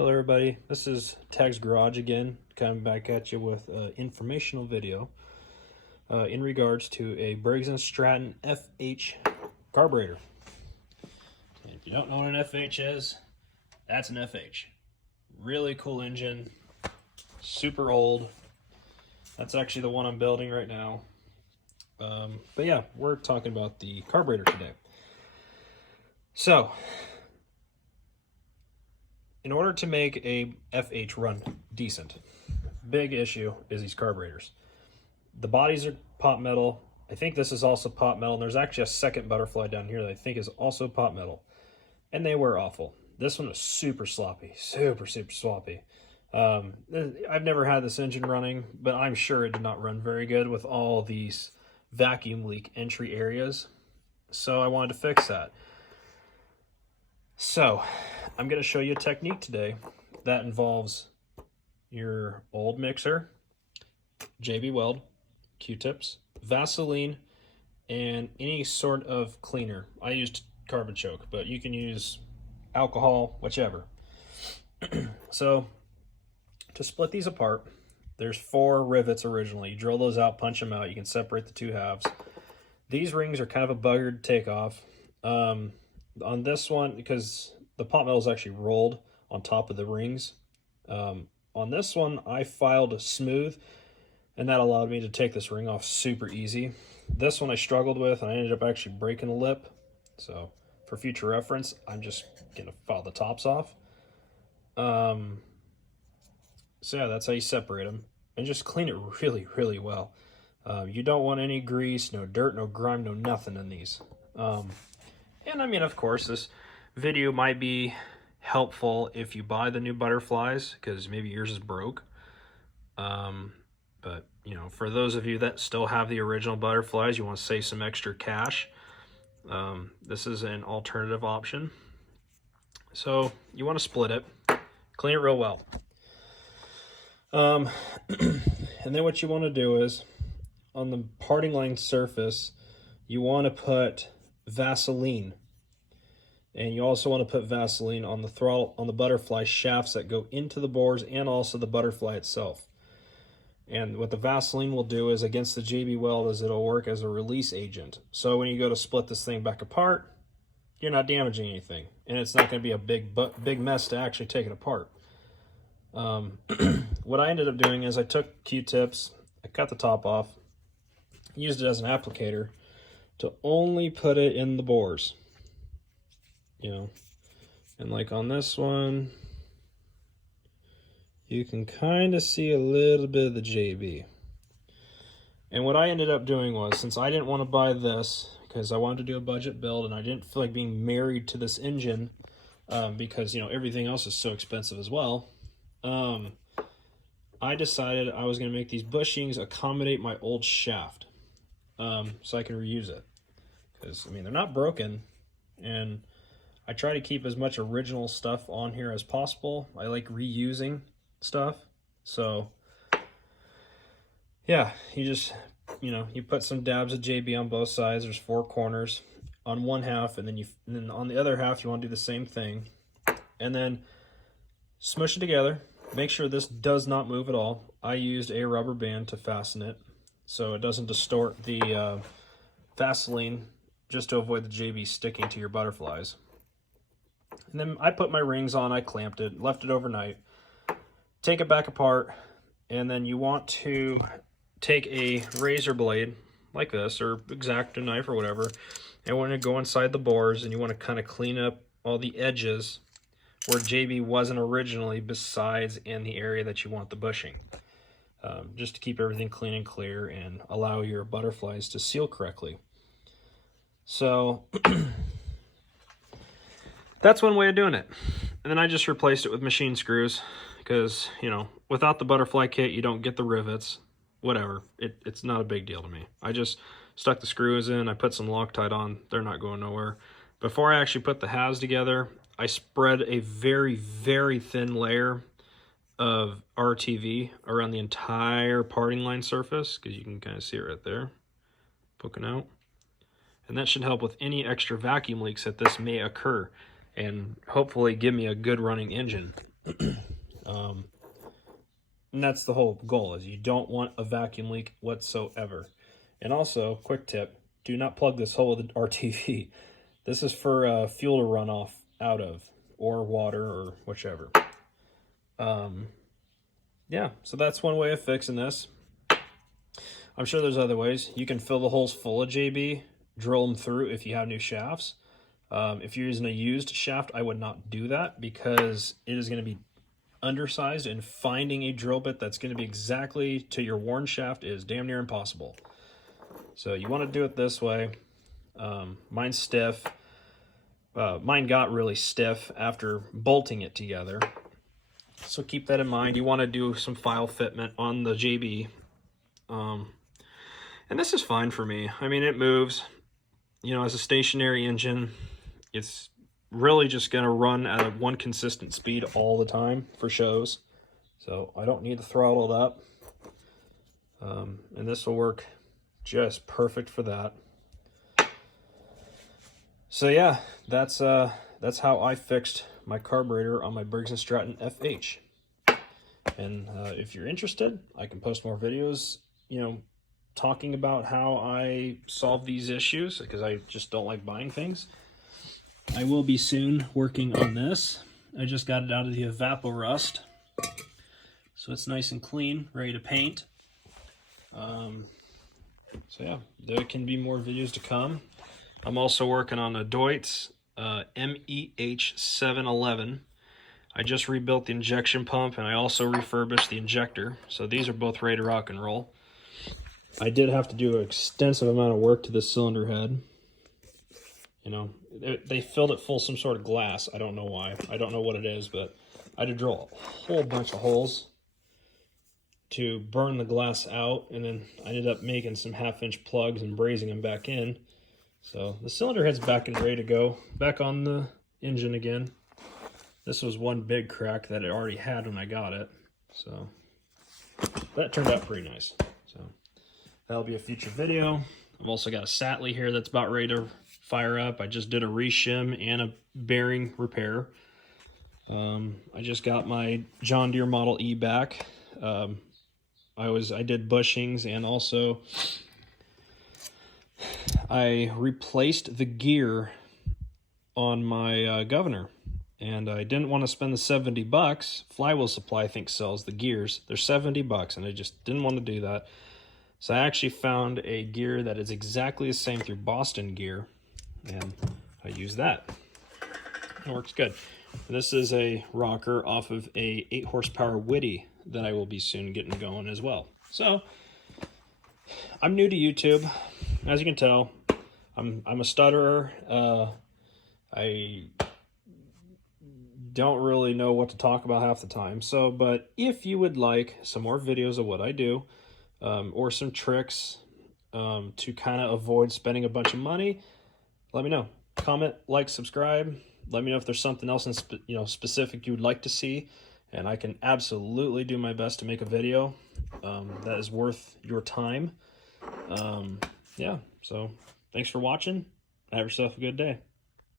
Hello everybody, this is Tag's Garage again, coming back at you with an informational video in regards to a Briggs and Stratton FH carburetor. And if you don't know what an FH is, that's an FH. Really cool engine, super old. That's actually the one I'm building right now. But yeah, we're talking about the carburetor today. So, in order to make a FH run decent, big issue is these carburetors. The bodies are pot metal. I think this is also pot metal, and there's actually a second butterfly down here that I think is also pot metal. And they were awful. This one was super sloppy, super sloppy. I've never had this engine running, but I'm sure it did not run very good with all these vacuum leak entry areas. So I wanted to fix that. So I'm going to show you a technique today that involves your old mixer, JB Weld, Q-tips, Vaseline, and any sort of cleaner. I used carbon choke, but you can use alcohol, whichever. So to split these apart, there's 4 rivets originally. You drill those out, punch them out. You can separate the 2 halves. These rings are kind of a bugger to take off. On this one, because the pot metal is actually rolled on top of the rings. On this one, I filed smooth, and that allowed me to take this ring off super easy. This one I struggled with, and I ended up actually breaking the lip. So for future reference, I'm just gonna file the tops off. So yeah, that's how you separate them, and just clean it really well. You don't want any grease, no dirt, no grime, no nothing in these. And I mean, of course, this video might be helpful if you buy the new butterflies, because maybe yours is broke. But, you know, for those of you that still have the original butterflies, you want to save some extra cash, this is an alternative option. So you want to split it, clean it real well. And then what you want to do is, on the parting line surface, you want to put Vaseline, and you also want to put Vaseline on the throttle, on the butterfly shafts that go into the bores, and also the butterfly itself. And what the Vaseline will do is, against the JB Weld, is it'll work as a release agent. So when you go to split this thing back apart, you're not damaging anything, and it's not going to be a big mess to actually take it apart. What I ended up doing is I took Q-tips, I cut the top off, used it as an applicator to only put it in the bores, you know. And like on this one, you can kind of see a little bit of the JB. And what I ended up doing was, since I didn't want to buy this because I wanted to do a budget build and I didn't feel like being married to this engine, because, you know, everything else is so expensive as well, I decided I was going to make these bushings accommodate my old shaft, so I can reuse it. Because, I mean, they're not broken, and I try to keep as much original stuff on here as possible. I like reusing stuff. So yeah, you just, you know, you put some dabs of JB on both sides. There's 4 corners on one half, and then on the other half you want to do the same thing, and then smush it together. Make sure this does not move at all. I used a rubber band to fasten it so it doesn't distort the Vaseline, just to avoid the JB sticking to your butterflies. And then I put my rings on, I clamped it, left it overnight. Take it back apart, and then you want to take a razor blade like this, or X-Acto knife or whatever, and want to go inside the bores, and you want to kind of clean up all the edges where JB wasn't originally, besides in the area that you want the bushing. Just to keep everything clean and clear and allow your butterflies to seal correctly. So that's one way of doing it. And then I just replaced it with machine screws, because, you know, without the butterfly kit, you don't get the rivets. Whatever, it's not a big deal to me. I just stuck the screws in, I put some Loctite on, they're not going nowhere. Before I actually put the halves together, I spread a very thin layer of RTV around the entire parting line surface, because you can kind of see it right there, poking out. And that should help with any extra vacuum leaks that this may occur, and hopefully give me a good running engine. And that's the whole goal, is you don't want a vacuum leak whatsoever. And also, quick tip, do not plug this hole with the RTV. This is for fuel to run off out of, or water, or whichever. Yeah, so that's one way of fixing this. I'm sure there's other ways. You can fill the holes full of JB, drill them through if you have new shafts. If you're using a used shaft, I would not do that, because it is going to be undersized, and finding a drill bit that's going to be exactly to your worn shaft is damn near impossible. So you want to do it this way. Mine's stiff. Mine got really stiff after bolting it together. So keep that in mind. You want to do some file fitment on the JB. And this is fine for me. I mean, it moves. You know, as a stationary engine, it's really just going to run at a one consistent speed all the time for shows. So I don't need to throttle it up. And this will work just perfect for that. So yeah, that's how I fixed my carburetor on my Briggs and Stratton FH. And if you're interested, I can post more videos, you know, talking about how I solve these issues, because I just don't like buying things. I will be soon working on this. I just got it out of the evaporust, so it's nice and clean, ready to paint. So yeah, there can be more videos to come. I'm also working on a Deutz MEH711. I just rebuilt the injection pump, and I also refurbished the injector. So these are both ready to rock and roll. I did have to do an extensive amount of work to this cylinder head. You know, they filled it full of some sort of glass. I don't know why. I don't know what it is, but I had to drill a whole bunch of holes to burn the glass out, and then I ended up making some 1/2-inch plugs and brazing them back in. So the cylinder head's back and ready to go, back on the engine again. This was one big crack that it already had when I got it, so that turned out pretty nice. So that'll be a future video. I've also got a Satley here that's about ready to fire up. I just did a reshim and a bearing repair. I just got my John Deere Model E back. I did bushings, and also I replaced the gear on my governor, and I didn't want to spend the $70. Flywheel Supply, I think, sells the gears. They're $70, and I just didn't want to do that. So I actually found a gear that is exactly the same through Boston Gear, and I use that. It works good. And this is a rocker off of a 8-horsepower Whitty that I will be soon getting going as well. So I'm new to YouTube, as you can tell. I'm a stutterer. I don't really know what to talk about half the time. So, but if you would like some more videos of what I do, or some tricks to kind of avoid spending a bunch of money, let me know. Comment, like, subscribe. Let me know if there's something else in specific you would like to see, and I can absolutely do my best to make a video that is worth your time. Yeah, so thanks for watching. Have yourself a good day.